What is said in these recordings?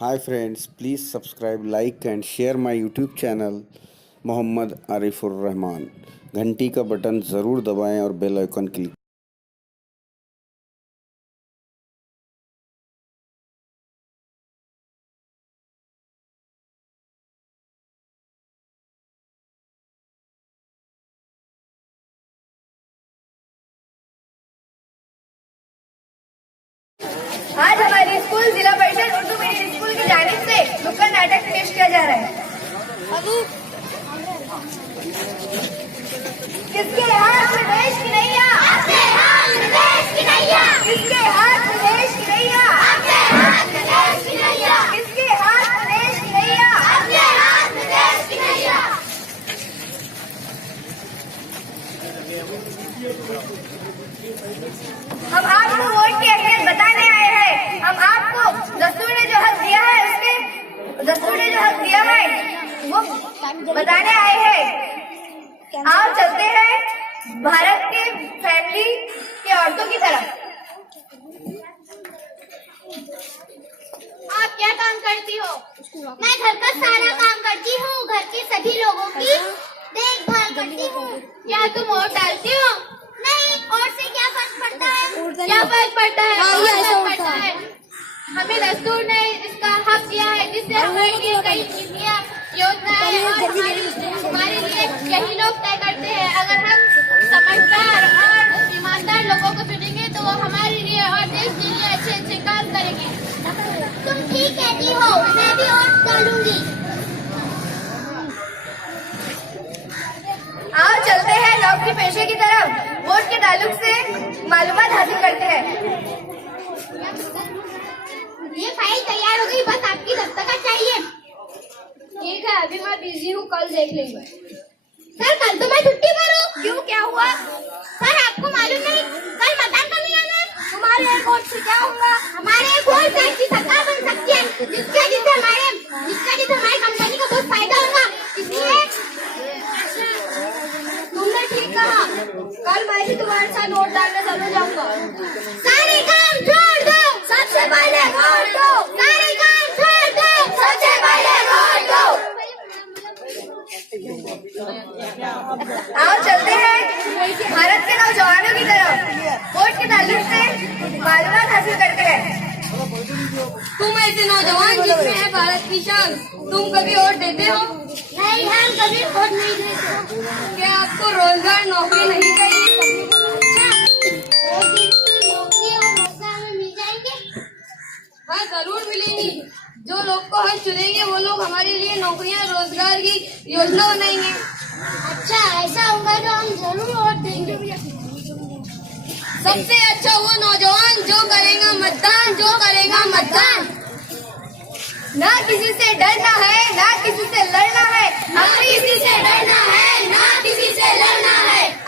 Hi friends, please subscribe, like and share my YouTube channel Mohammad आरिफुर Rahman. घंटी का button ज़रूर दबाएं और बेल आइकन क्लिक। आज हमारे स्कूल जिला परिषद उर्दू मीडियम स्कूल की जानिब से नुक्कड़ नाटक पेश किया जा रहा है। किसके हाथ में देश की नैया, अपने हाथ में देश की नैया। किसके हाथ में देश की नैया, अपने हाथ में देश की नैया। किसके हाथ में देश की नैया, अपने हाथ में देश की नैया। हम आपको वोट की अहमियत बताने आए हैं। हम आपको दस्तूर ने जो हक दिया है वो बताने आए हैं। आओ चलते हैं भारत के फैमिली के औरतों की तरफ। आप क्या काम करती हो? मैं घर का सारा काम करती हूँ, घर के सभी लोगों की देखभाल करती हूँ। क्या तुम वोट डालती हो? नहीं, और से क्या फर्क पड़ता है? क्या फर्क पड़ता है? बहुत फर्क पड़ता है। हमें दस्तूर ने इसका हक दिया है, जिससे हमारे लिए कई नीतियाँ योजनाएं और हमारे लिए यही लोग तय करते हैं। अगर हम समझदार और ईमानदार लोगों को चुनेंगे तो वो हमारे लिए और देश के लिए अच्छे अच्छे काम करेंगे। तुम ठीक कहती हो, मैं भी वोट डालूंगी। आओ चलते हैं नौकरी पेशे की तरफ। वोट के ताल्लुक से मालूमात हासिल करते हैं। ये फाइल तैयार हो गई, बस आपकी दस्तखत चाहिए। ठीक है, अभी मैं बिजी हूँ, कल देख लेंगे। सर, कल तो मैं छुट्टी पर हूँ। क्यों, क्या हुआ? सर, आपको मालूम नहीं, कल मतदान करने जाना है। तुम्हारे एक वोट से क्या होगा? हमारे एक वोट से अच्छी सरकार बन सकती है, जिससे हमारी कंपनी को बहुत फायदा होगा। इसलिए तुमने ठीक कहा, कल मैं ही तुम्हारे साथ वोट डालने चले जाऊंगा। सारे काम छोड़ दो, सबसे पहले वोट दो। सारे काम छोड़ दो, सबसे पहले वोट दो। आओ चलते हैं भारत के नौजवानों की तरफ। वोट के ताल्लुक से मालूमात हासिल करते हैं। तुम ऐसे नौजवान जिसमें है भारत की शान, तुम कभी वोट देते हो? नहीं, हम कभी वोट नहीं देते। क्या आपको रोजगार नौकरी नहीं चाहिए? अच्छा, नौकरी और रोजगार में मिल जाएंगे? हाँ, जरूर मिलेंगी। जो लोग को हम चुनेंगे वो लोग हमारे लिए नौकरियां रोजगार की योजना बनाएंगे। अच्छा, ऐसा होगा तो हम जरूर वोट देंगे। सबसे अच्छा वो नौजवान जो करेगा मतदान। ना किसी से डरना है, ना किसी से लड़ना है।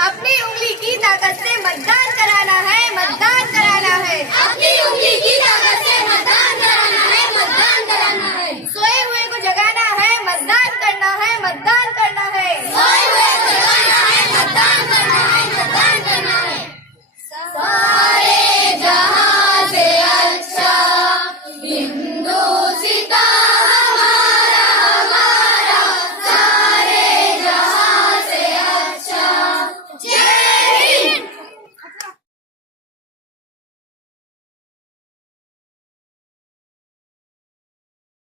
अपनी उंगली की ताकत से मतदान कराना है। अपनी उंगली की ताकत से मतदान